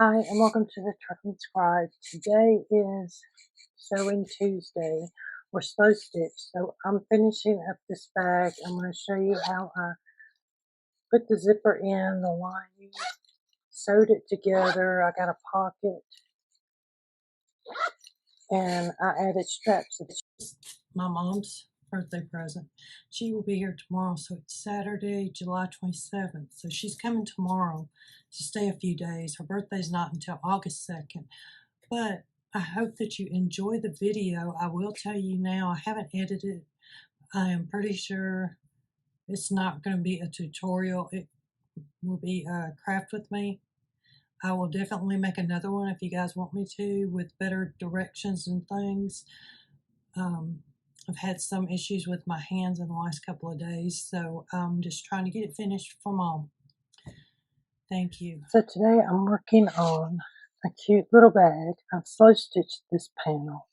Hi, and welcome to the Trucking Scribe. Today is Sewing Tuesday, or Slow Stitch. So I'm finishing up this bag. I'm going to show you how I put the zipper in, the lining, sewed it together. I got a pocket, and I added straps. It's my mom's birthday present. She will be here tomorrow, so it's Saturday, July 27th. So she's coming tomorrow to stay a few days. Her birthday's not until August 2nd. But I hope that you enjoy the video. I will tell you now, I haven't edited. I am pretty sure it's not going to be a tutorial. It will be a craft with me. I will definitely make another one if you guys want me to, with better directions and things. I've had some issues with my hands in the last couple of days, so I'm just trying to get it finished for Mom. Thank you. So today I'm working on a cute little bag. I've slow stitched this panel.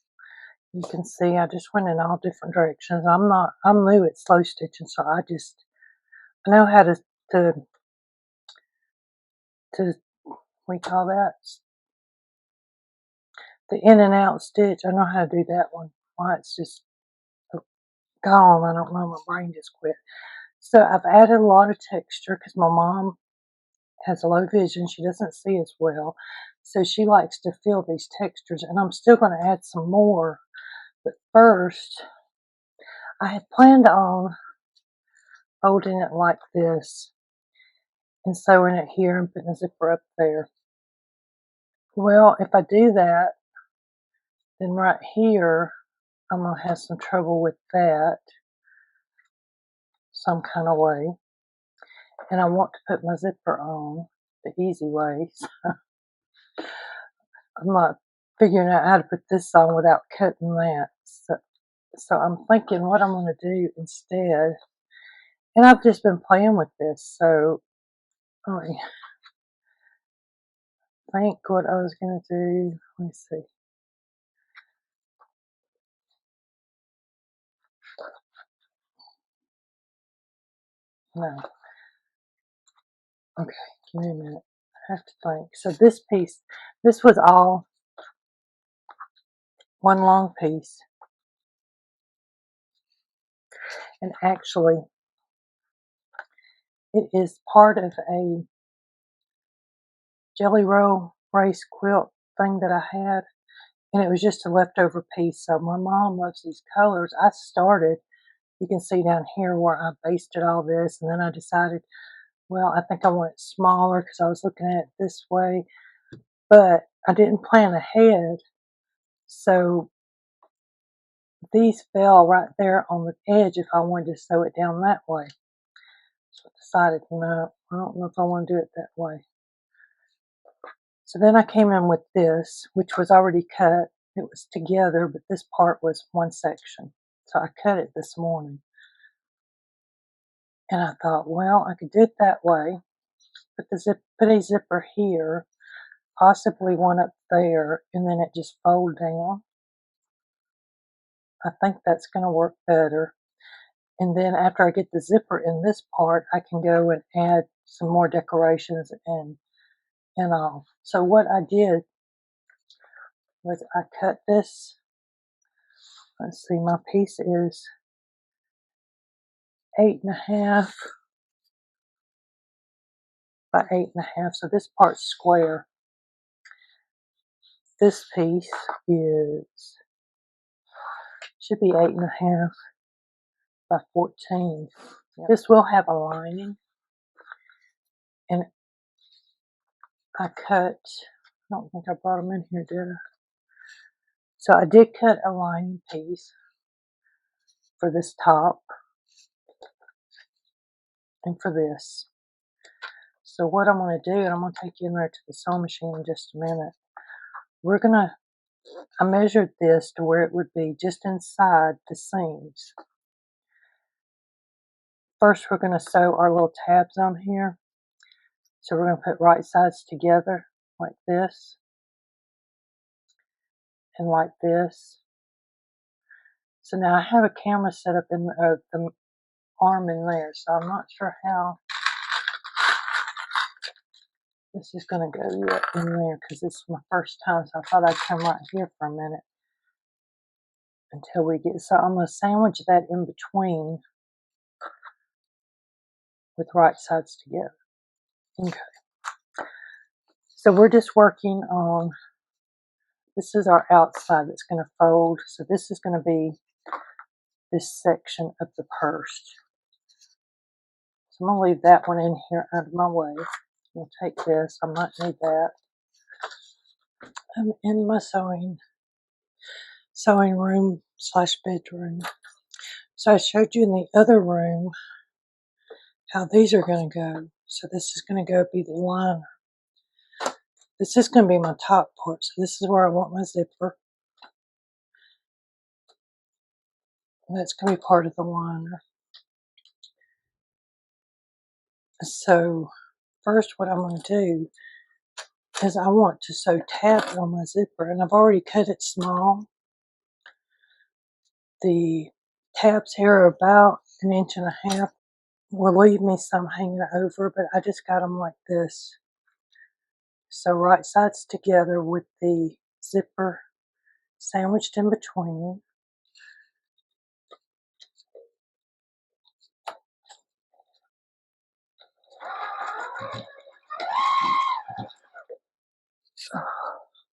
You can see I just went in all different directions. I'm new at slow stitching, so I know how to we call that the in and out stitch. I know how to do that one. Why it's just gone, I don't know, my brain just quit. So I've added a lot of texture because my mom has low vision. She doesn't see as well. So she likes to feel these textures, and I'm still going to add some more. But first, I had planned on folding it like this and sewing it here and putting a zipper up there. Well, if I do that, then right here, I'm going to have some trouble with that some kind of way. And I want to put my zipper on the easy way. I'm not figuring out how to put this on without cutting that. So I'm thinking what I'm going to do instead. And I've just been playing with this. So I think what I was going to do, let me see. No. Okay, give me a minute. I have to think. So this piece, this was all one long piece. And actually, it is part of a jelly roll brace quilt thing that I had. And it was just a leftover piece. So my mom loves these colors. I started, you can see down here where I basted all this. And then I decided, well, I think I want it smaller because I was looking at it this way. But I didn't plan ahead. So these fell right there on the edge if I wanted to sew it down that way. So I decided, no, I don't know if I want to do it that way. So then I came in with this, which was already cut. It was together, but this part was one section. So I cut it this morning. And I thought, well, I could do it that way. Put a zipper here, possibly one up there, and then it just fold down. I think that's going to work better. And then after I get the zipper in this part, I can go and add some more decorations and all. So what I did was I cut this. Let's see, my piece is 8.5 by 8.5. So this part's square. This piece should be 8.5 by 14. Yep. This will have a lining. And I cut, I don't think I brought them in here, did I? So I did cut a lining piece for this top and for this. So what I'm going to do, and I'm going to take you in there to the sewing machine in just a minute. I measured this to where it would be just inside the seams. First, we're going to sew our little tabs on here. So we're going to put right sides together like this and like this. So now I have a camera set up in the arm in there, so I'm not sure how This is going to go yet in there because this is my first time, so I thought I'd come right here for a minute until we get. So I'm going to sandwich that in between with right sides together. Okay. So we're just working on, this is our outside that's going to fold. So this is going to be this section of the purse. So I'm going to leave that one in here out of my way. We'll take this. I might need that. I'm in my sewing room / bedroom. So I showed you in the other room how these are going to go. So this is going to go be the liner. This is going to be my top part. So this is where I want my zipper. And that's going to be part of the liner. So first what I'm going to do is I want to sew tabs on my zipper. And I've already cut it small. The tabs here are about 1.5 inches. Will leave me some hanging over, but I just got them like this. So right sides together with the zipper sandwiched in between.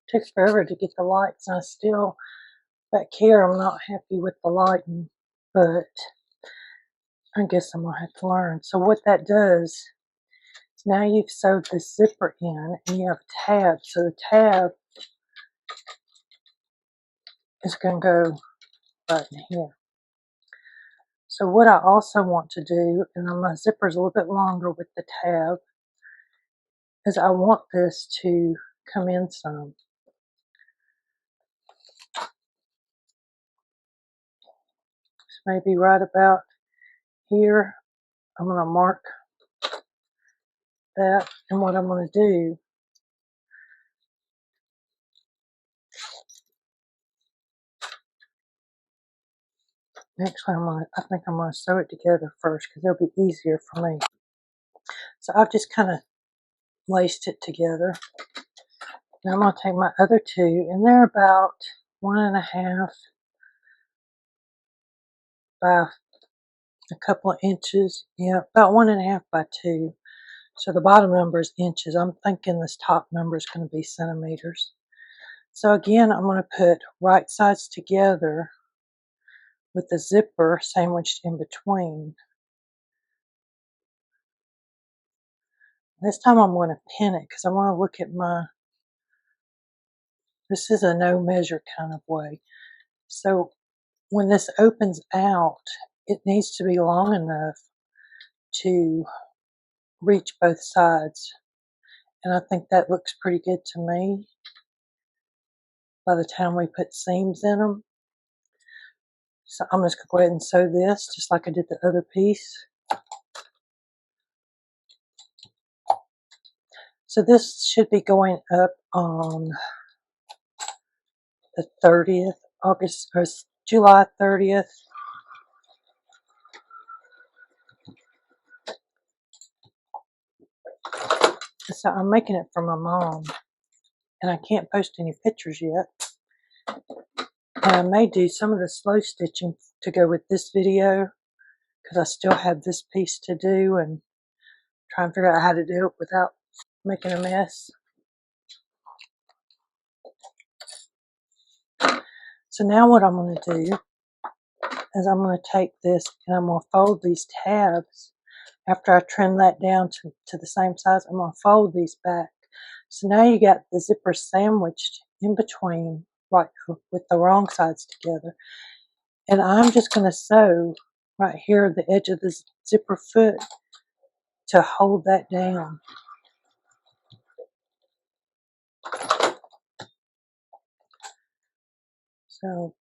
Took forever to get the lights, and I still, back here, I'm not happy with the lighting, but I guess I'm going to have to learn. So what that does is now you've sewed the zipper in, and you have a tab. So the tab is going to go right in here. So what I also want to do, and my zipper's a little bit longer with the tab, is I want this to come in some. Maybe right about here. I'm going to mark that, and what I'm going to do actually I think I'm going to sew it together first because it'll be easier for me. So I've just kind of laced it together. Now I'm going to take my other two, and they're about 1.5 by a couple of inches. Yeah, about 1.5 by 2. So the bottom number is inches. I'm thinking this top number is going to be centimeters. So again, I'm going to put right sides together with the zipper sandwiched in between. This time I'm going to pin it because I want to look at this is a no measure kind of way. So when this opens out, it needs to be long enough to reach both sides. And I think that looks pretty good to me by the time we put seams in them. So I'm just going to go ahead and sew this just like I did the other piece. So this should be going up on the 30th, July 30th. So I'm making it for my mom, and I can't post any pictures yet. And I may do some of the slow stitching to go with this video because I still have this piece to do and try and figure out how to do it without making a mess. So now what I'm going to do is I'm going to take this and I'm going to fold these tabs. After I trim that down to the same size, I'm going to fold these back. So now you got the zipper sandwiched in between, right, with the wrong sides together. And I'm just going to sew right here at the edge of the zipper foot to hold that down. So,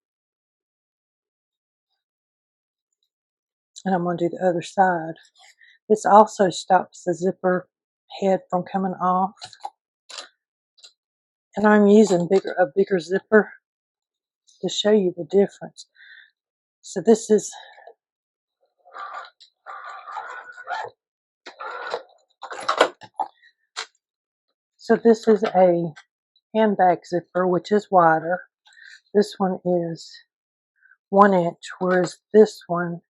and I'm going to do the other side. This also stops the zipper head from coming off. And I'm using a bigger zipper to show you the difference. So this is So this is a handbag zipper, which is wider. This one is 1 inch, whereas this one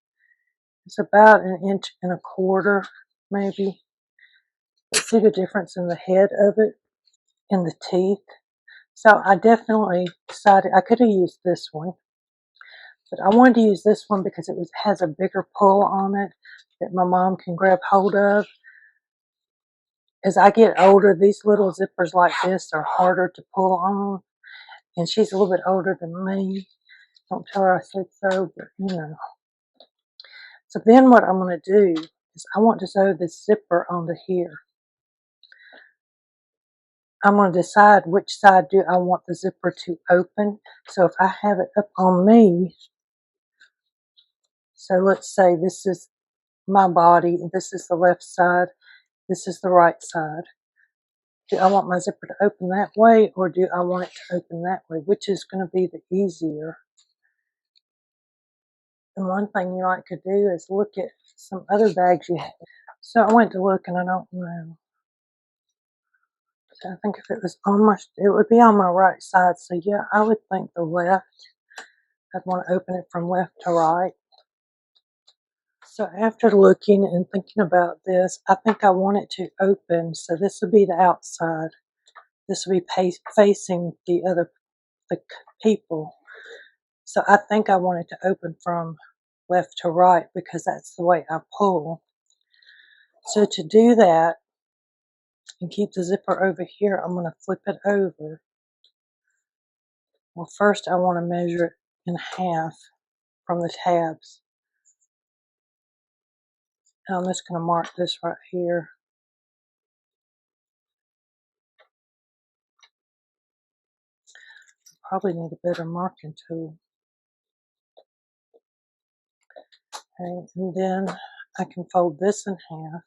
is about 1.25 inches, maybe. See the difference in the head of it, in the teeth. So I definitely decided I could have used this one, but I wanted to use this one because it has a bigger pull on it that my mom can grab hold of. As I get older, these little zippers like this are harder to pull on, and she's a little bit older than me. Don't tell her I said so, but you know. So then what I'm going to do is I want to sew this zipper onto here. I'm going to decide which side do I want the zipper to open. So if I have it up on me, so let's say this is my body, and this is the left side, this is the right side. Do I want my zipper to open that way, or do I want it to open that way? Which is going to be the easier? And one thing you like to do is look at some other bags you have. So I went to look and I don't know. So I think if it was it would be on my right side. So yeah, I would think the left. I'd want to open it from left to right. So after looking and thinking about this, I think I want it to open. So this would be the outside. This would be facing the people. So I think I want it to open from left to right because that's the way I pull. So to do that and keep the zipper over here, I'm going to flip it over. Well, first I want to measure it in half from the tabs. And I'm just going to mark this right here. Probably need a better marking tool. Okay, and then I can fold this in half.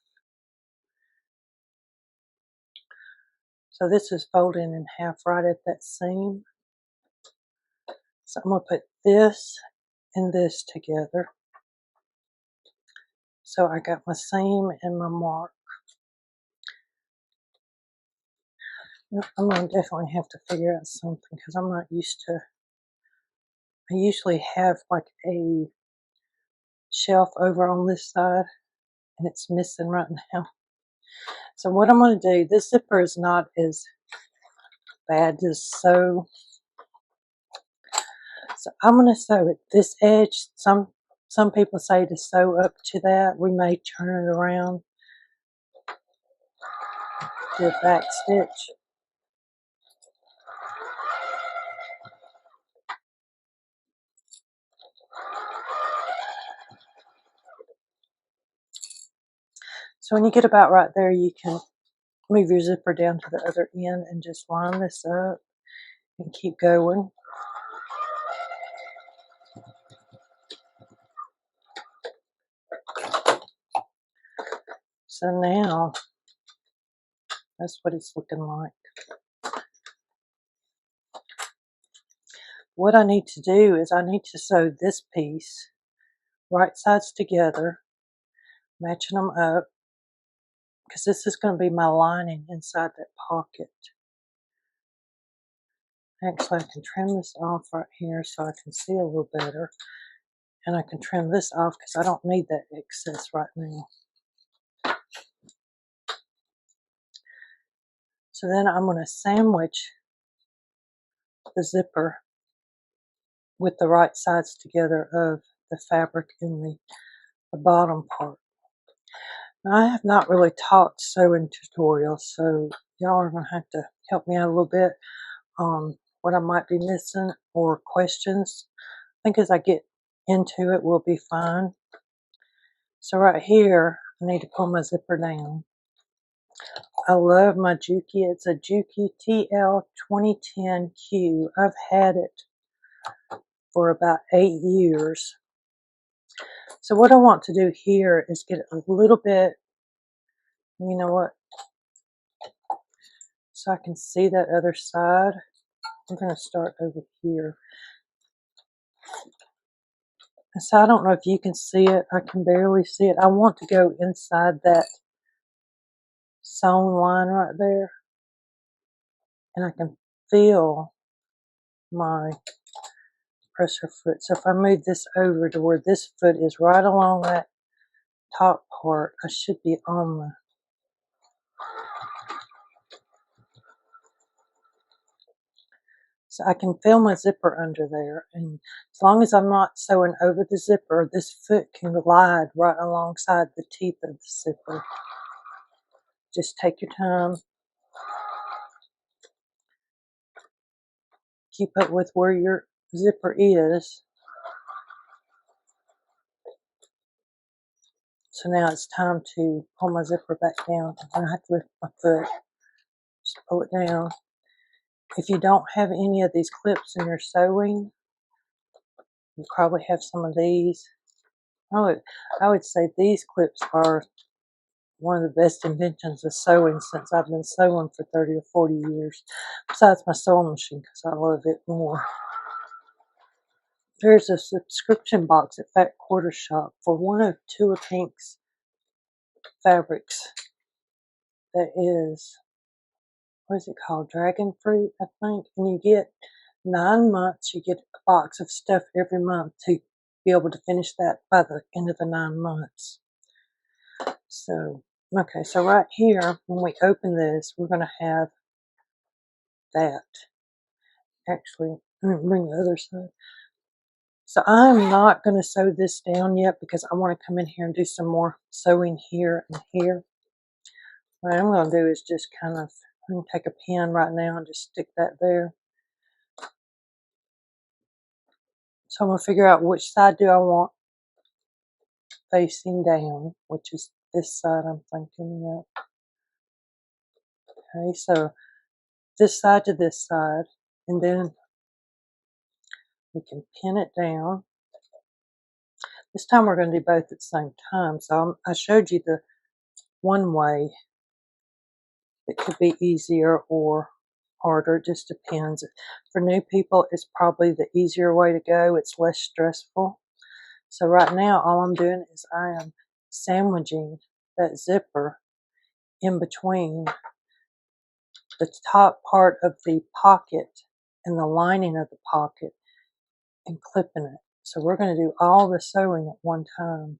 So this is folding in half right at that seam. So I'm going to put this and this together. So I got my seam and my mark. I'm going to definitely have to figure out something because I'm not used to. I usually have like a shelf over on this side and it's missing right now. So what I'm going to do, this zipper is not as bad to sew. So I'm going to sew it this edge. Some people say to sew up to that. We may turn it around, do a back stitch. So when you get about right there, you can move your zipper down to the other end and just line this up and keep going. So now, that's what it's looking like. What I need to do is I need to sew this piece, right sides together, matching them up, because this is going to be my lining inside that pocket. Actually, I can trim this off right here so I can see a little better. And I can trim this off because I don't need that excess right now. So then I'm going to sandwich the zipper with the right sides together of the fabric in the bottom part. Now, I have not really taught sewing tutorials, so y'all are going to have to help me out a little bit on what I might be missing or questions. I think as I get into it, we'll be fine. So right here, I need to pull my zipper down. I love my Juki. It's a Juki TL2010Q. I've had it for about 8 years. So what I want to do here is get a little bit, you know what, so I can see that other side. I'm going to start over here. So I don't know if you can see it. I can barely see it. I want to go inside that sewn line right there. and I can feel my presser foot. So if I move this over to where this foot is right along that top part, I should be on the, so I can feel my zipper under there, and as long as I'm not sewing over the zipper, this foot can glide right alongside the teeth of the zipper. Just take your time. Keep up with where your zipper is. So now it's time to pull my zipper back down. I'm going to have to lift my foot. Just pull it down. If you don't have any of these clips in your sewing, you probably have some of these. I would say these clips are one of the best inventions of sewing since I've been sewing for 30 or 40 years. Besides my sewing machine, because I love it more. There's a subscription box at Fat Quarter Shop for one of Tulip Pink's fabrics that is, what is it called? Dragon fruit, I think. And you get 9 months. You get a box of stuff every month to be able to finish that by the end of the 9 months. So, okay, so right here, when we open this, we're going to have that. Actually, let me bring the other side. So I'm not going to sew this down yet because I want to come in here and do some more sewing here and here. What I'm going to do is just kind of, I'm going to take a pin right now and just stick that there. So I'm going to figure out which side do I want facing down, which is this side I'm thinking of. Okay, so this side to this side, and then we can pin it down. This time we're going to do both at the same time. So I showed you the one way. It could be easier or harder, it just depends. For new people, it's probably the easier way to go. It's less stressful. So right now, all I'm doing is I am sandwiching that zipper in between the top part of the pocket and the lining of the pocket and clipping it. So we're going to do all the sewing at one time.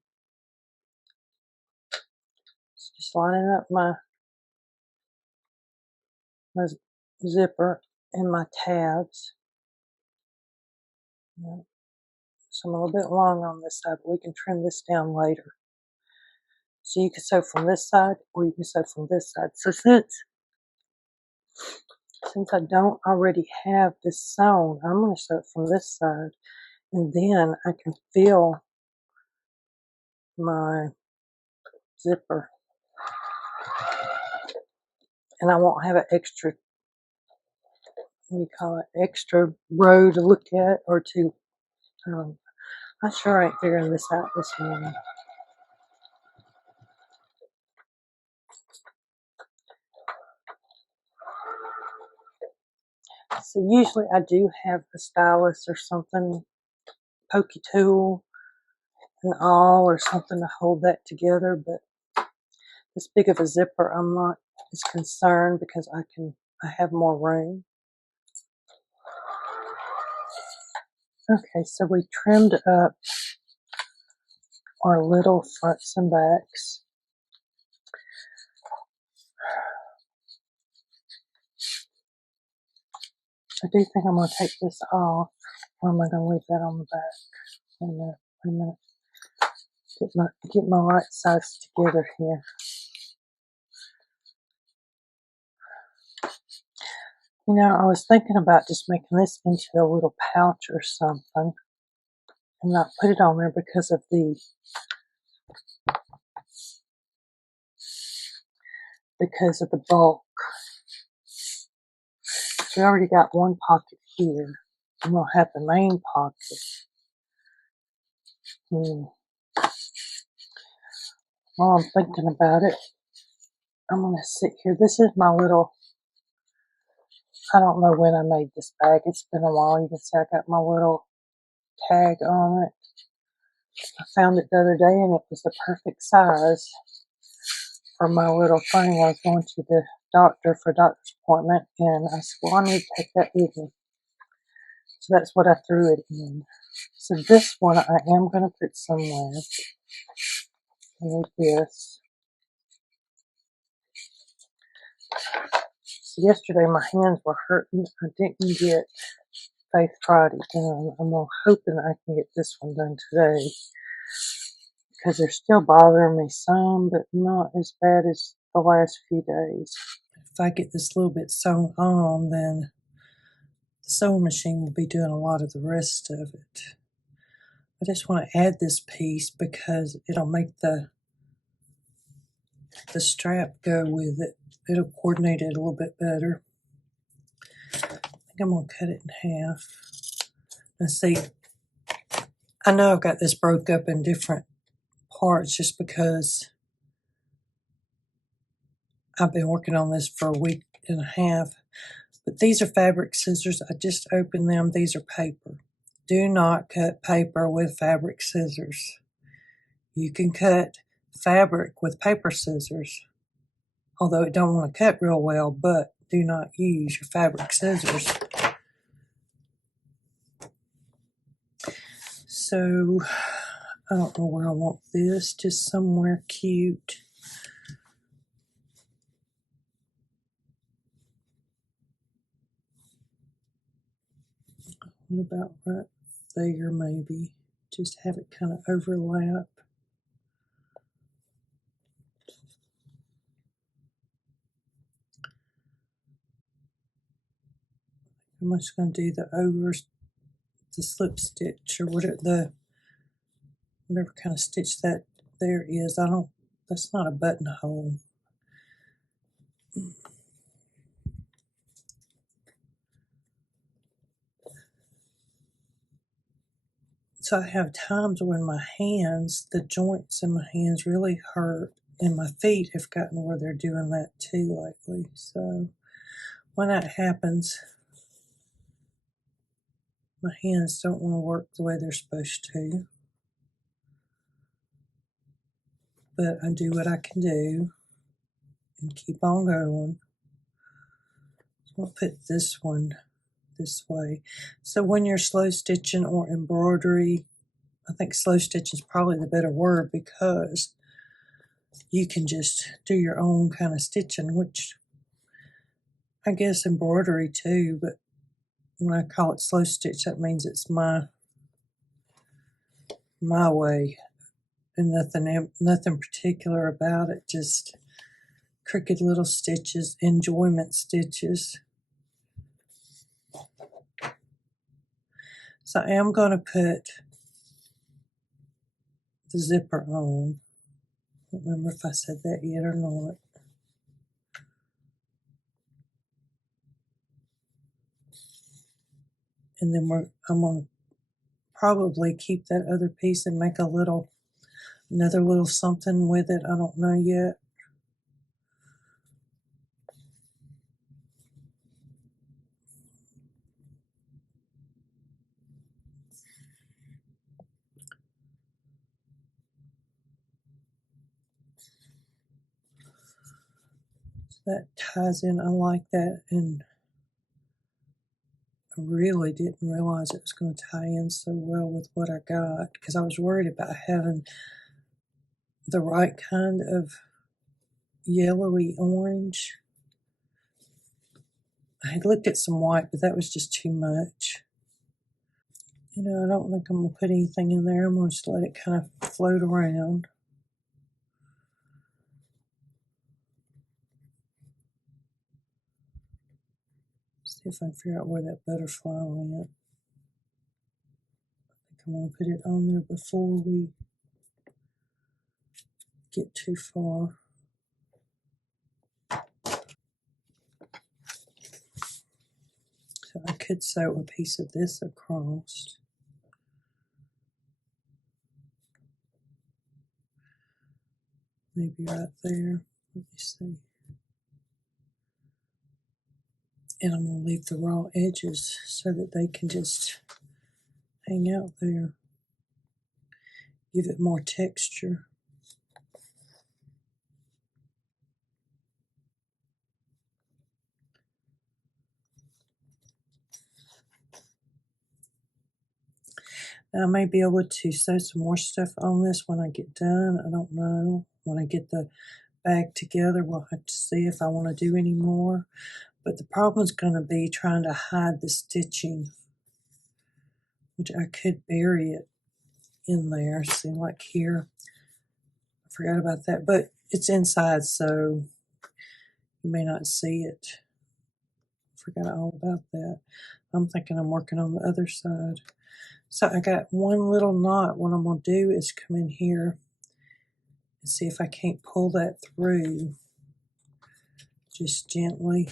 So just lining up my zipper and my tabs. Yeah. So I'm a little bit long on this side, but we can trim this down later. So you can sew from this side or you can sew from this side. So since I don't already have this sewn, I'm going to sew it from this side, and then I can feel my zipper, and I won't have an extra, what do you call it, extra row to look at or to, I sure ain't figuring this out this morning. So usually I do have a stylus or something, pokey tool and all, or something to hold that together, but this big of a zipper, I'm not as concerned because I have more room. Okay, so we trimmed up our little fronts and backs. I do think I'm going to take this off, or am I going to leave that on the back? Wait a minute. Get my right sides together here. You know, I was thinking about just making this into a little pouch or something and not put it on there because of the bulk. We already got one pocket here. I'm going to have the main pocket. While I'm thinking about it, I'm going to sit here. This is my little, I don't know when I made this bag. It's been a while. You can see I got my little tag on it. I found it the other day and it was the perfect size for my little thing. I was going to the doctor for a doctor's appointment, and I said, well, I need to take that with me. So that's what I threw it in. So this one I am going to put somewhere. I need this. So yesterday my hands were hurting. I didn't get Faith Friday done. I'm hoping I can get this one done today, because they're still bothering me some, but not as bad as the last few days. If I get this little bit sewn on, then the sewing machine will be doing a lot of the rest of it. I just want to add this piece because it'll make the strap go with it. It'll coordinate it a little bit better. I think I'm going to cut it in half. And see, I know I've got this broke up in different parts just because I've been working on this for a week and a half. But these are fabric scissors. I just opened them. These are paper. Do not cut paper with fabric scissors. You can cut fabric with paper scissors, although it don't want to cut real well, but do not use your fabric scissors. So, I don't know where I want this, just somewhere cute. What about right there, maybe? Just have it kind of overlap. I'm just going to do the slip stitch, or whatever kind of stitch that there is. That's not a buttonhole. So I have times when my hands, the joints in my hands really hurt, and my feet have gotten where they're doing that too lately. So when that happens, my hands don't want to work the way they're supposed to. But I do what I can do and keep on going. So I'll put this one this way. So when you're slow stitching or embroidery, I think slow stitching is probably the better word, because you can just do your own kind of stitching, which I guess embroidery too, but when I call it slow stitch, that means it's my way, and nothing particular about it, just crooked little stitches, enjoyment stitches. So I am going to put the zipper on. I don't remember if I said that yet or not. And then I'm going to probably keep that other piece and make another little something with it. I don't know yet. So that ties in. I like that, and I really didn't realize it was going to tie in so well with what I got, because I was worried about having the right kind of yellowy orange. I had looked at some white, but that was just too much. I don't think I'm going to put anything in there. I'm going to just let it kind of float around. See if I can figure out where that butterfly went. I think I'm going to put it on there before we get too far. So I could sew a piece of this across. Maybe right there. Let me see. And I'm going to leave the raw edges so that they can just hang out there. Give it more texture. I may be able to sew some more stuff on this when I get done. I don't know. When I get the bag together, we'll have to see if I want to do any more. But the problem is going to be trying to hide the stitching, which I could bury it in there. See, like here. I forgot about that, but it's inside, so you may not see it. Forgot all about that. I'm thinking I'm working on the other side. So I got one little knot. What I'm going to do is come in here and see if I can't pull that through just gently.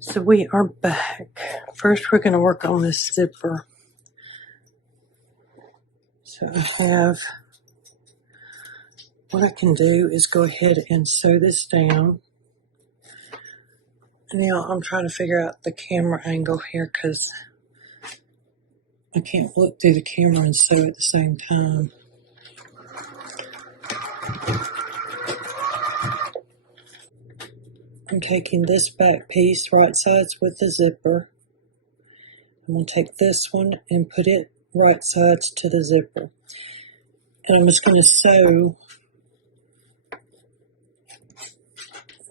So we are back. First we're going to work on this zipper. So I have, what I can do is go ahead and sew this down. Now I'm trying to figure out the camera angle here because I can't look through the camera and sew at the same time. I'm taking this back piece, right sides with the zipper. I'm going to take this one and put it right sides to the zipper. And I'm just going to sew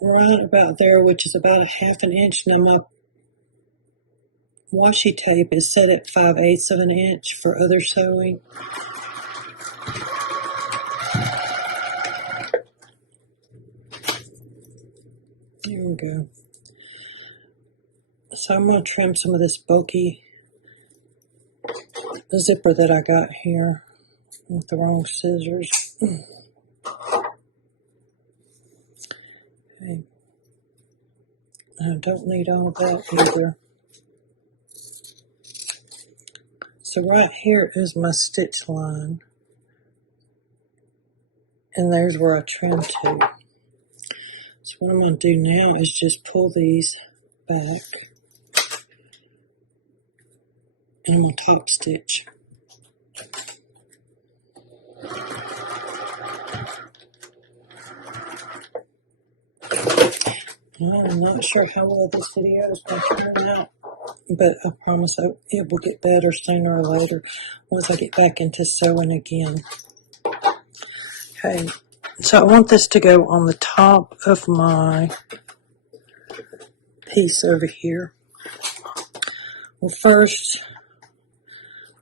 right about there, which is about a ½ an inch. Now my washi tape is set at 5/8 of an inch for other sewing. There we go. So I'm going to trim some of this bulky zipper that I got here with the wrong scissors. Okay. I don't need all that either. So right here is my stitch line. And there's where I trim to. So what I'm going to do now is just pull these back. And I'm going to top stitch. I'm not sure how well this video is going to turn out, but I promise it will get better sooner or later once I get back into sewing again. Okay, so I want this to go on the top of my piece over here. Well, first,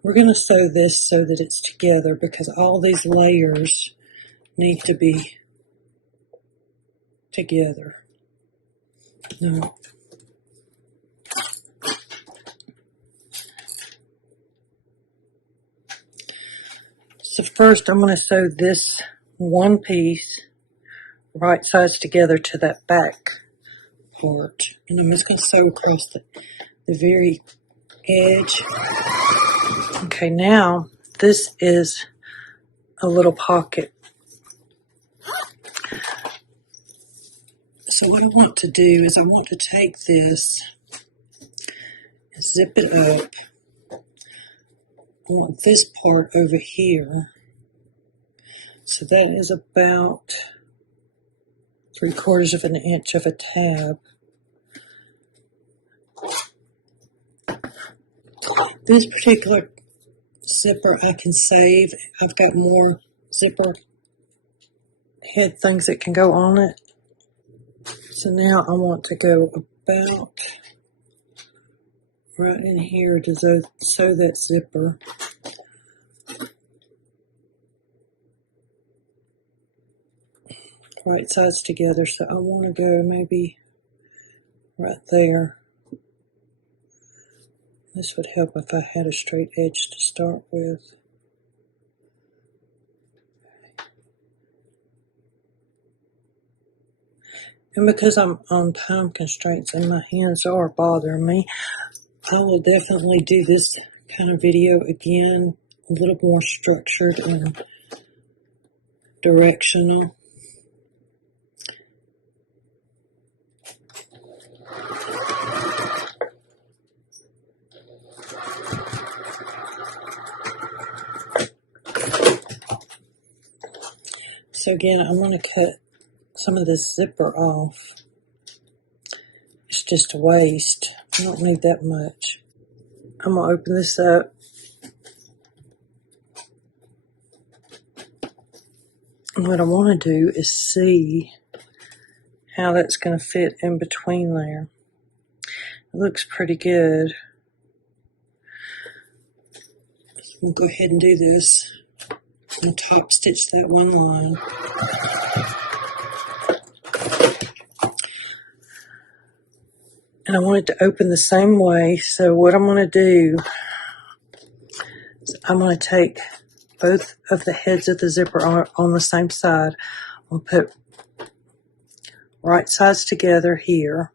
we're going to sew this so that it's together because all these layers need to be together. Now, so first I'm going to sew this one piece right sides together to that back part. And I'm just going to sew across the very edge. Okay, now this is a little pocket. So what I want to do is I want to take this and zip it up. I want this part over here. So that is about 3/4 of an inch of a tab. This particular zipper I can save. I've got more zipper head things that can go on it. So now I want to go about right in here to sew that zipper. Right sides together. So I want to go maybe right there. This would help if I had a straight edge to start with. And because I'm on time constraints and my hands are bothering me, I will definitely do this kind of video again, a little more structured and directional. So again, I'm going to cut some of this zipper off. It's just a waste. I don't need that much. I'm going to open this up. And what I want to do is see how that's going to fit in between there. It looks pretty good. We'll go ahead and do this and top stitch that one line. And I want it to open the same way. So what I'm going to do is I'm going to take both of the heads of the zipper on the same side. I'll put right sides together here.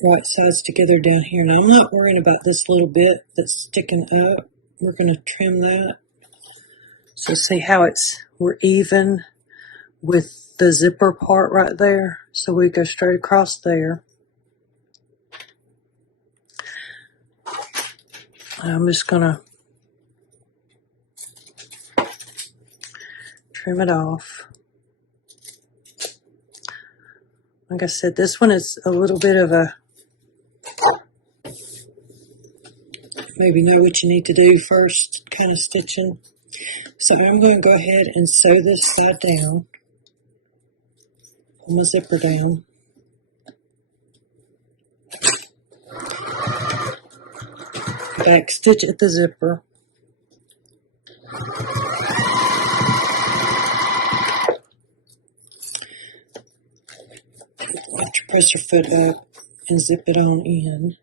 Right sides together down here. Now I'm not worrying about this little bit that's sticking up. We're going to trim that. So see how we're even with the zipper part right there. So we go straight across there. I'm just going to trim it off. Like I said, this one is a little bit of a maybe know what you need to do first kind of stitching. So I'm going to go ahead and sew this side down. Pull my zipper down. Back stitch at the zipper. After press your foot up and zip it on in.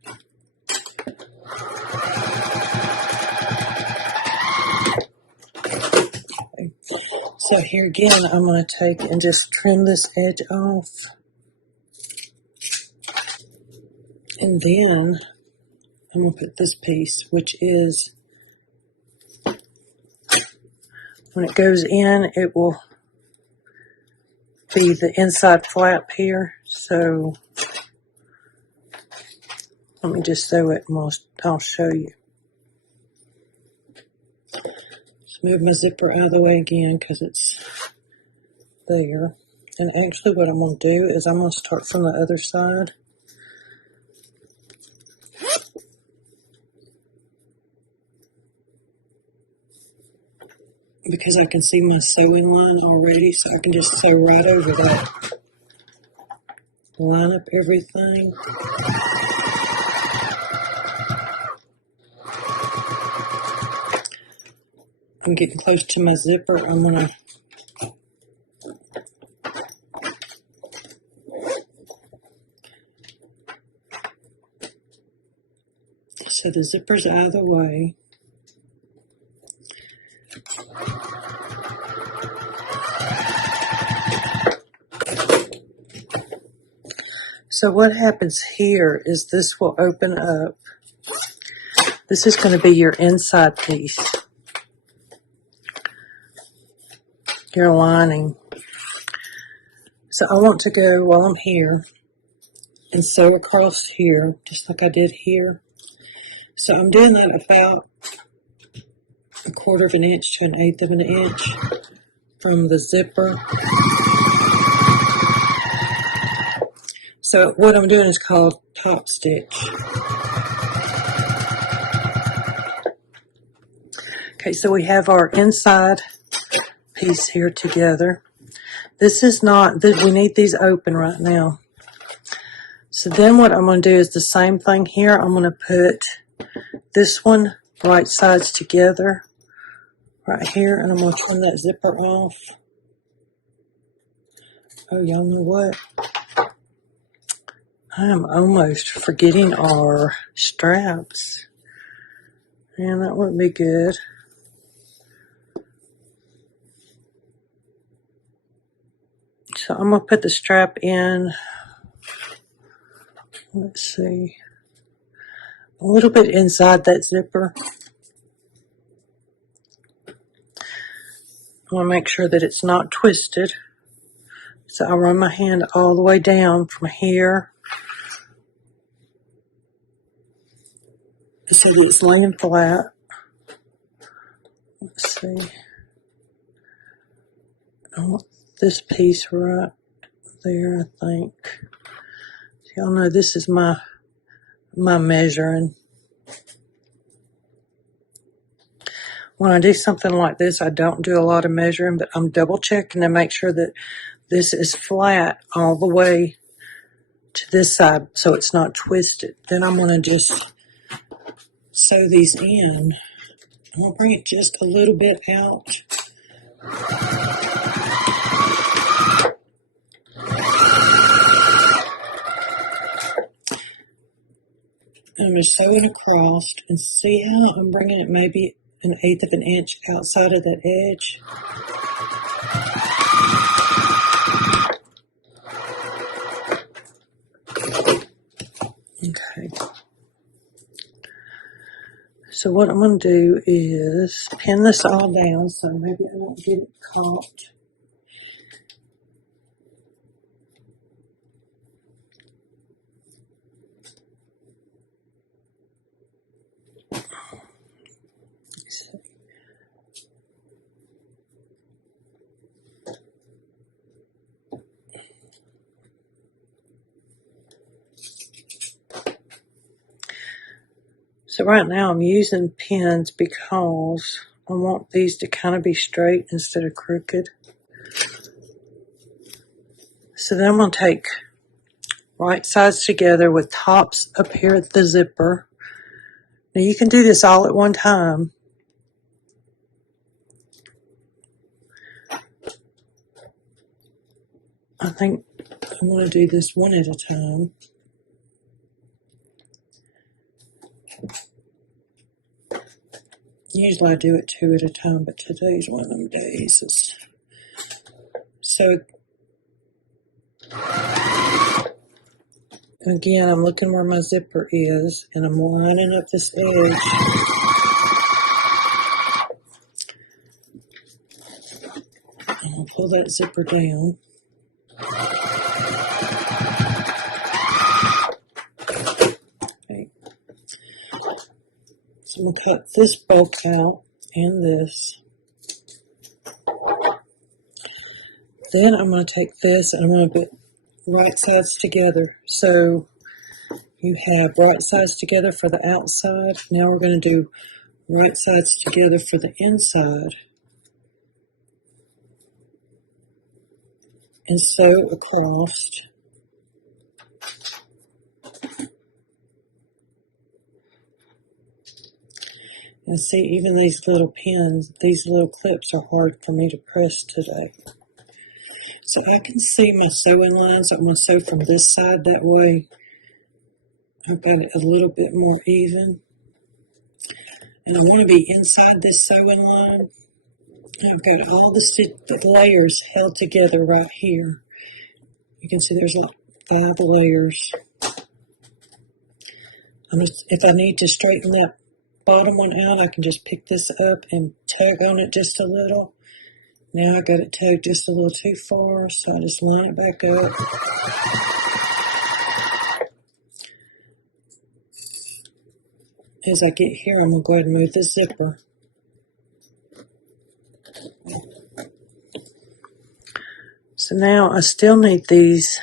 So here again, I'm going to take and just trim this edge off. And then I'm going to put this piece, which is, when it goes in, it will be the inside flap here. So let me just sew it and I'll show you. Just move my zipper out of the way again because it's there. And actually what I'm going to do is I'm going to start from the other side. Because I can see my sewing line already, so I can just sew right over that. Line up everything. I'm getting close to my zipper. I'm going to so the zipper's out of the way. So what happens here is this will open up. This is going to be your inside piece. Your lining. So I want to go while I'm here and sew across here, just like I did here. So I'm doing that about 1/4 of an inch to 1/8 of an inch from the zipper. So what I'm doing is called top stitch. Okay, so we have our inside piece here together. This is not, we need these open right now. So then what I'm going to do is the same thing here. I'm going to put this one right sides together right here, and I'm going to turn that zipper off. Oh, y'all know what? I am almost forgetting our straps. Man, that wouldn't be good. So I'm going to put the strap in, let's see, a little bit inside that zipper. I want to make sure that it's not twisted. So I run my hand all the way down from here so that it's laying flat. Let's see. I want this piece right there, I think. Y'all know this is my measuring. When I do something like this, I don't do a lot of measuring, but I'm double checking to make sure that this is flat all the way to this side so it's not twisted. Then I'm going to just sew these in. I'm going to bring it just a little bit out. I'm going to sew it across and see how I'm bringing it maybe 1/8 of an inch outside of that edge. Okay. So what I'm going to do is pin this all down so maybe I don't get it caught. So right now I'm using pins because I want these to kind of be straight instead of crooked. So then I'm going to take right sides together with tops up here at the zipper. Now you can do this all at one time. I think I'm going to do this one at a time. Usually I do it 2 at a time, but today's one of them days. So again, I'm looking where my zipper is, and I'm lining up this edge. And I'll pull that zipper down. Okay. So I'm going to cut this bulk out and this. Then I'm going to take this and I'm going to put right sides together. So you have right sides together for the outside. Now we're going to do right sides together for the inside. And sew across. And see, even these little pins, these little clips are hard for me to press today. So I can see my sewing lines. I'm going to sew from this side, that way I've got it a little bit more even. And I'm going to be inside this sewing line. I've got all the layers held together right here. You can see there's like 5 layers. If I need to straighten that bottom one out, I can just pick this up and tug on it just a little. Now I got it tugged just a little too far, so I just line it back up. As I get here, I'm going to go ahead and move the zipper. So now I still need these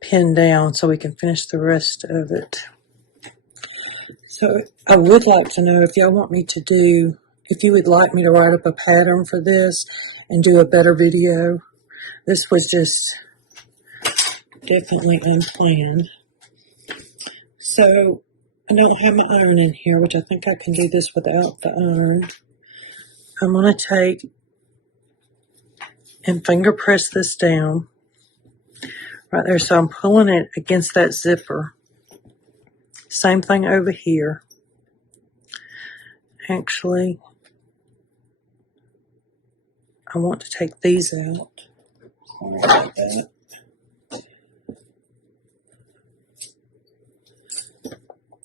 pinned down so we can finish the rest of it. So I would like to know if y'all want me to do, if you would like me to write up a pattern for this and do a better video. This was just definitely unplanned. So I don't have my iron in here, which I think I can do this without the iron. I'm going to take and finger press this down right there. So I'm pulling it against that zipper. Same thing over here. Actually, I want to take these out. Sorry about that.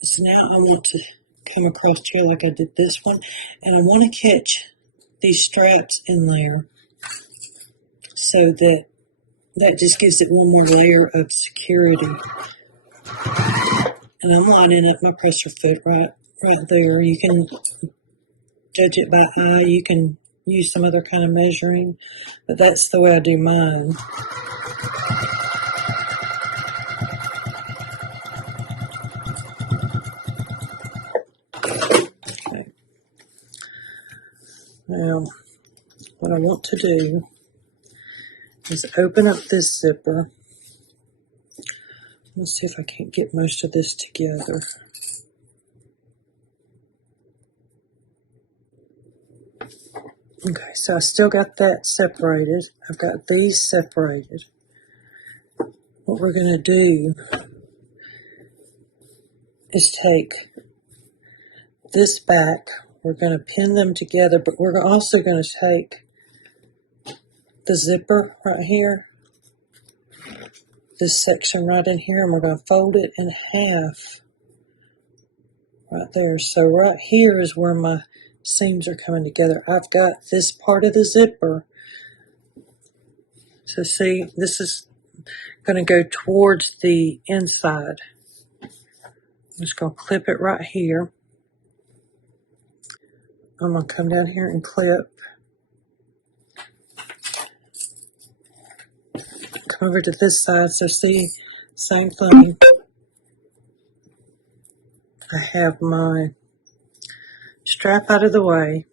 So now I want to come across here like I did this one, and I want to catch these straps in there so that just gives it one more layer of security. And I'm lining up my presser foot right there. You can judge it by eye. You can use some other kind of measuring, but that's the way I do mine. Okay. Now, what I want to do is open up this zipper. Let's see if I can't get most of this together. Okay, so I still got that separated. I've got these separated. What we're going to do is take this back. We're going to pin them together, but we're also going to take the zipper right here, this section right in here, and we're going to fold it in half right there. So right here is where my seams are coming together. I've got this part of the zipper. So see, this is going to go towards the inside. I'm just going to clip it right here. I'm going to come down here and clip. Come over to this side. So see, same thing. I have my strap out of the way.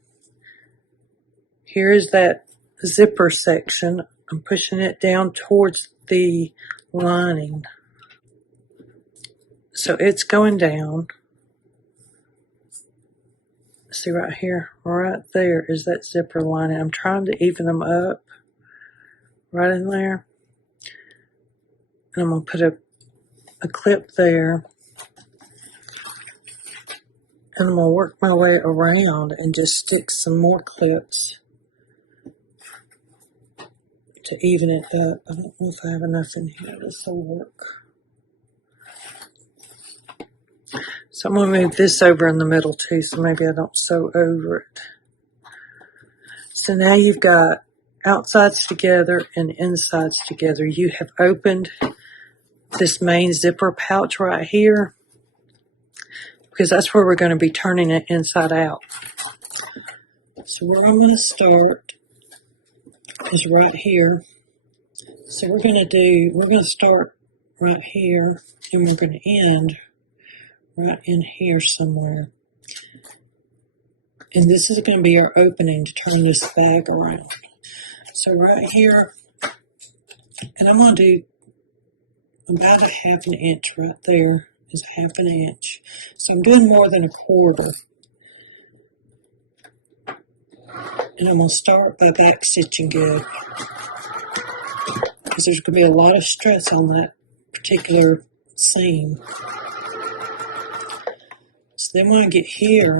Here is that zipper section. I'm pushing it down towards the lining. So it's going down. See right here, right there is that zipper lining. I'm trying to even them up right in there. And I'm going to put a clip there. And I'm going to work my way around and just stick some more clips to even it up. I don't know if I have enough in here. This will work. So I'm going to move this over in the middle too, so maybe I don't sew over it. So now you've got outsides together and insides together. You have opened this main zipper pouch right here, because that's where we're going to be turning it inside out. So where I'm going to start is right here. So we're going to start right here, and we're going to end right in here somewhere. And this is going to be our opening to turn this bag around. So right here, and I'm going to do about a half an inch right there is half an inch. So I'm doing more than a quarter. And I'm going to start by back stitching good, because there's going to be a lot of stress on that particular seam. So then when I get here,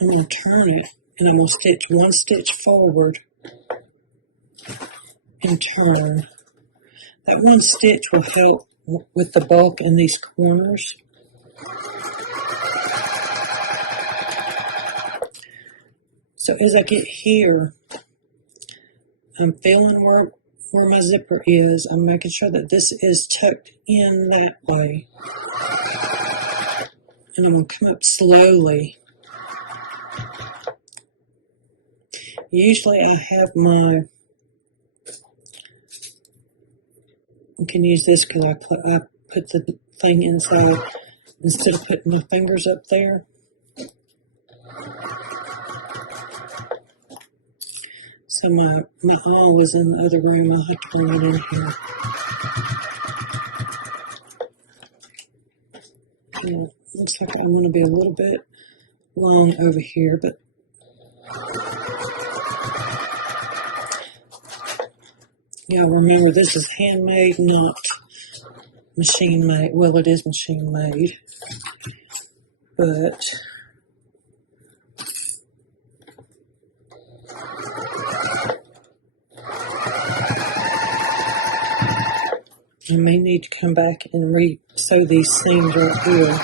I'm going to turn it, and I'm going to stitch one stitch forward and turn. That one stitch will help with the bulk in these corners. So as I get here, I'm feeling where my zipper is. I'm making sure that this is tucked in that way. And I'm going to come up slowly. Usually I have my, you can use this because I put the thing inside instead of putting my fingers up there. So my awl is in the other room. I'll have to bring it in here. And it looks like I'm going to be a little bit long over here, but yeah, remember this is handmade, not machine made. Well, it is machine made, but I may need to come back and re-sew these seams right here.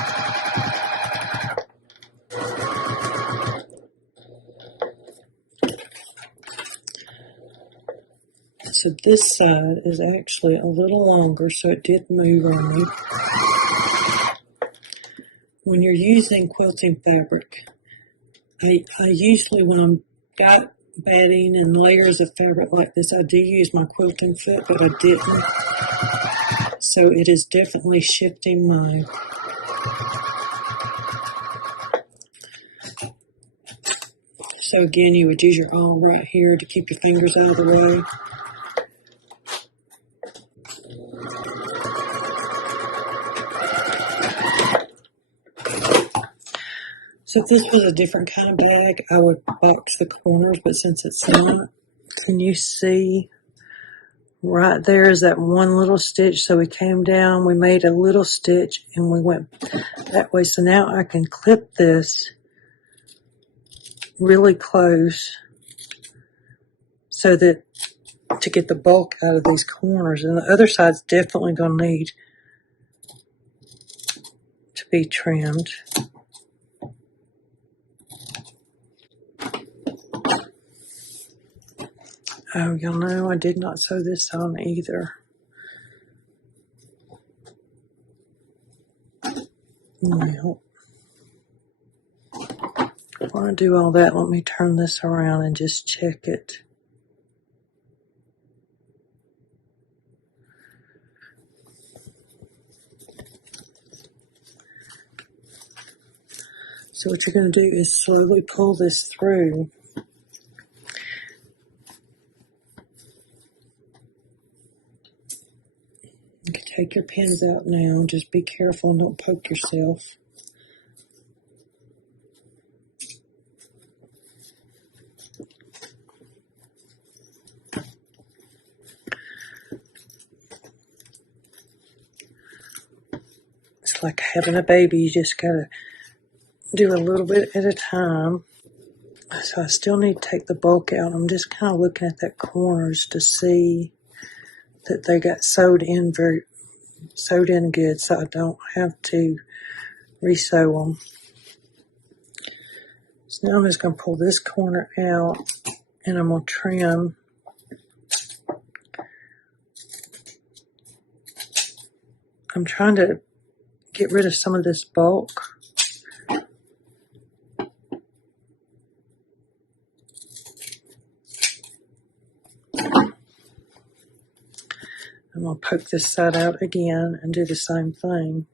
So this side is actually a little longer, so it did move on me. When you're using quilting fabric, I usually, when I'm got batting and layers of fabric like this. I do use my quilting foot, but I didn't. So it is definitely shifting my So again, you would use your awl right here to keep your fingers out of the way. So if this was a different kind of bag, I would box the corners, but since it's not, can you see right there is that one little stitch? So we came down, we made a little stitch, and we went that way. So now I can clip this really close so that to get the bulk out of these corners. And the other side's definitely going to need to be trimmed. Oh, y'all know I did not sew this on either. Well, before I do all that, let me turn this around and just check it. So what you're going to do is slowly pull this through. You can take your pins out now. Just be careful and don't poke yourself. It's like having a baby. You just got to do a little bit at a time. So I still need to take the bulk out. I'm just kind of looking at that corners to see that they got sewed in good, so I don't have to resew them. So now I'm just going to pull this corner out and I'm going to trim. I'm trying to get rid of some of this bulk. I'm going to poke this side out again and do the same thing.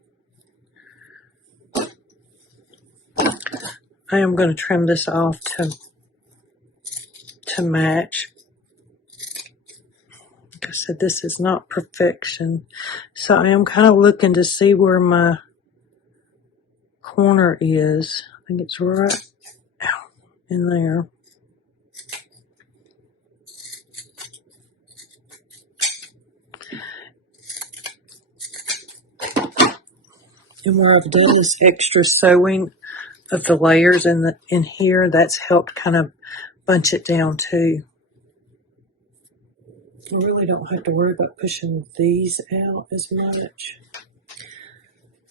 I am going to trim this off to match. Like I said, this is not perfection. So I am kind of looking to see where my corner is. I think it's right in there. And where I've done this extra sewing of the layers in here, that's helped kind of bunch it down too. I really don't have to worry about pushing these out as much.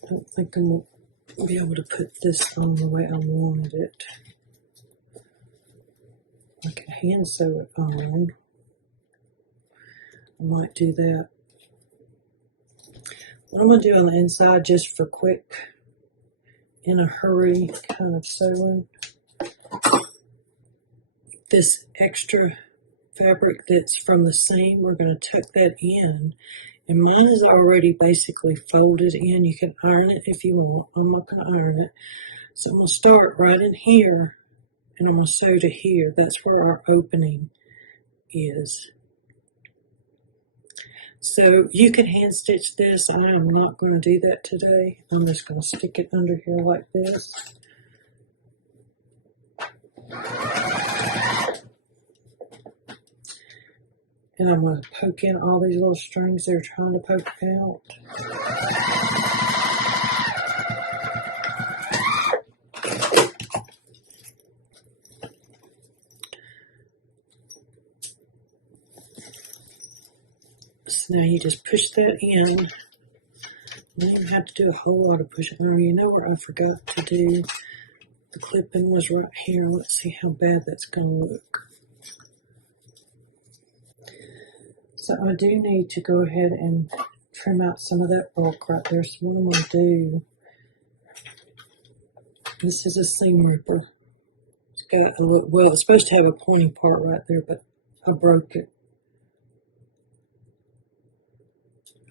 I don't think I'm going to be able to put this on the way I wanted it. I can hand sew it on. I might do that. What I'm going to do on the inside, just for quick, in a hurry kind of sewing, this extra fabric that's from the seam, we're going to tuck that in. And mine is already basically folded in. You can iron it if you want. I'm not going to iron it. So I'm going to start right in here, and I'm going to sew to here. That's where our opening is. So you can hand stitch this. I am not going to do that today. I'm just going to stick it under here like this. And I'm going to poke in all these little strings they're trying to poke out. So now you just push that in. You don't even have to do a whole lot of pushing. Oh, you know where I forgot to do? The clip-in was right here. Let's see how bad that's going to look. So I do need to go ahead and trim out some of that bulk right there. So what I'm going to do, this is a seam ripper. It's got a little, well, it's supposed to have a pointy part right there, but I broke it.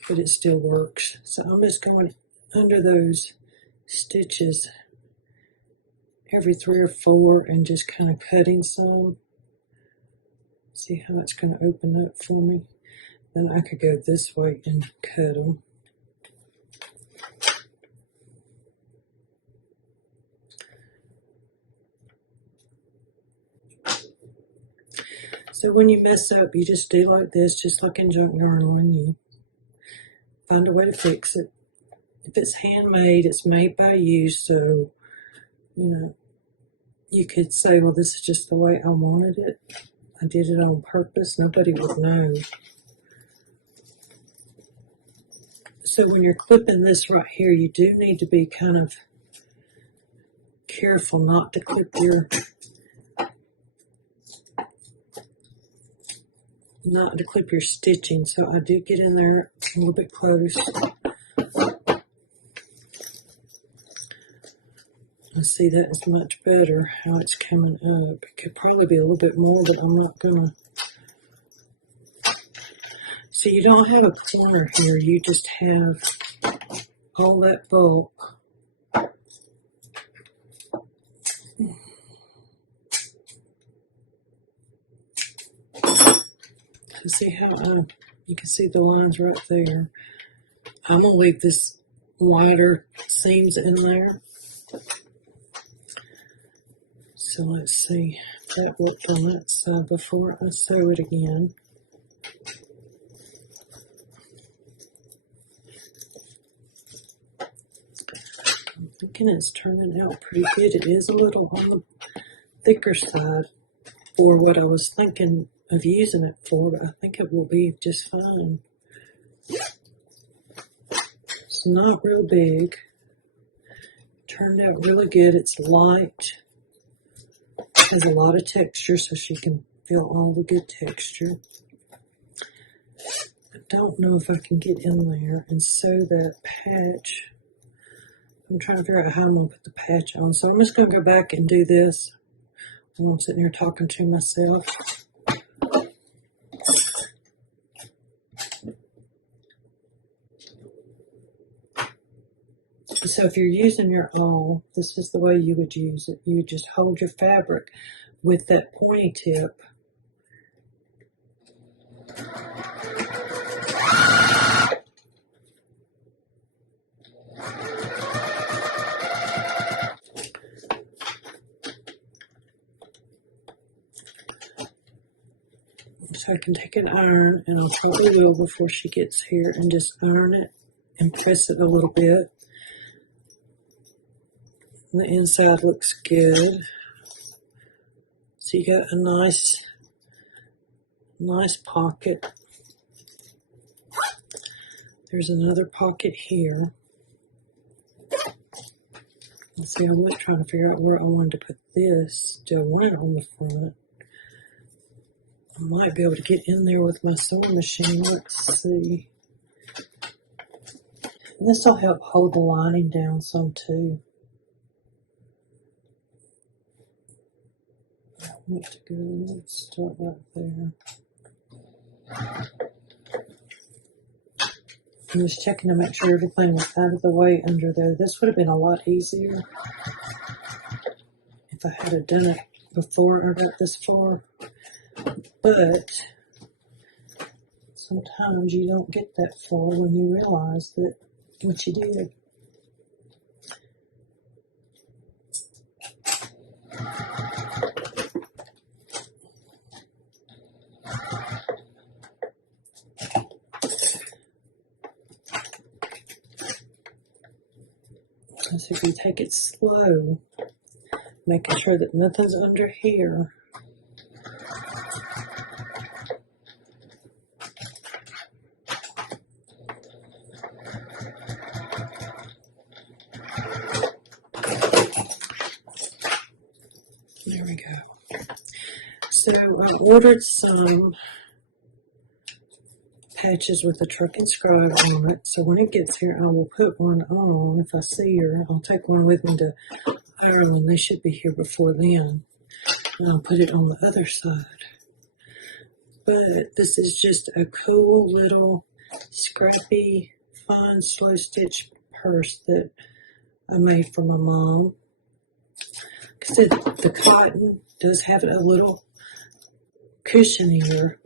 But it still works. So I'm just going under those stitches every 3 or 4 and just kind of cutting some. See how it's going to open up for me. Then I could go this way and cut them. So when you mess up, you just do like this, just like in junk journaling. You find a way to fix it. If it's handmade, it's made by you, so, you know, you could say, well, this is just the way I wanted it. I did it on purpose. Nobody would know. So when you're clipping this right here, you do need to be kind of careful not to clip your stitching. So I do get in there a little bit close. I see that is much better how it's coming up. It could probably be a little bit more, but I'm not gonna. So you don't have a corner here, you just have all that bulk. So see how you can see the lines right there. I'm gonna leave this wider seams in there. So let's see if that worked on that side before I sew it again. I'm thinking it's turning out pretty good. It is a little on the thicker side for what I was thinking of using it for, but I think it will be just fine. It's not real big. Turned out really good. It's light. Has a lot of texture, so she can feel all the good texture. I don't know if I can get in there and sew that patch. I'm trying to figure out how I'm going to put the patch on. So I'm just going to go back and do this while I'm sitting here talking to myself. So if you're using your awl, this is the way you would use it. You just hold your fabric with that pointy tip. So I can take an iron, and I'll probably will before she gets here, and just iron it and press it a little bit. And the inside looks good. So you got a nice pocket. There's another pocket here. Let's see, I'm trying to figure out where I wanted to put this. Do I want it on the front? I might be able to get in there with my sewing machine. Let's see. And this will help hold the lining down some too. Let's go. Let's start right there. I'm just checking to make sure everything was out of the way under there. This would have been a lot easier if I had done it before I got this far. But sometimes you don't get that far when you realize that what you did. So if you take it slow, making sure that nothing's under here. There we go. So I ordered some patches with the truck and scribe on it. So when it gets here, I will put one on. If I see her, I'll take one with me to Ireland. They should be here before then. and I'll put it on the other side. But this is just a cool little scrappy, fun, slow stitch purse that I made for my mom. Because the cotton does have a little cushionier,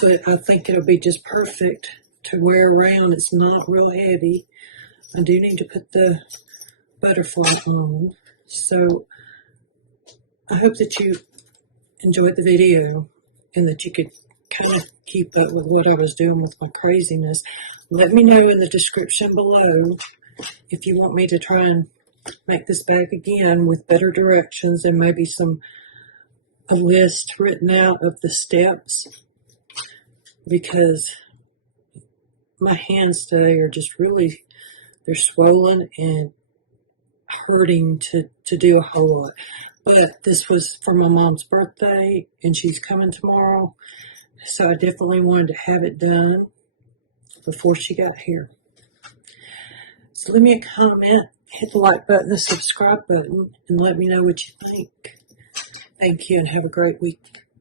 but I think it'll be just perfect to wear around. It's not real heavy. I do need to put the butterfly on. So I hope that you enjoyed the video and that you could kind of keep up with what I was doing with my craziness. Let me know in the description below if you want me to try and make this bag again with better directions and maybe a list written out of the steps, because my hands today are just really, they're swollen and hurting to do a whole lot. But this was for my mom's birthday and she's coming tomorrow, so I definitely wanted to have it done before she got here. So leave me a comment, hit the like button, the subscribe button, and let me know what you think. Thank you and have a great week.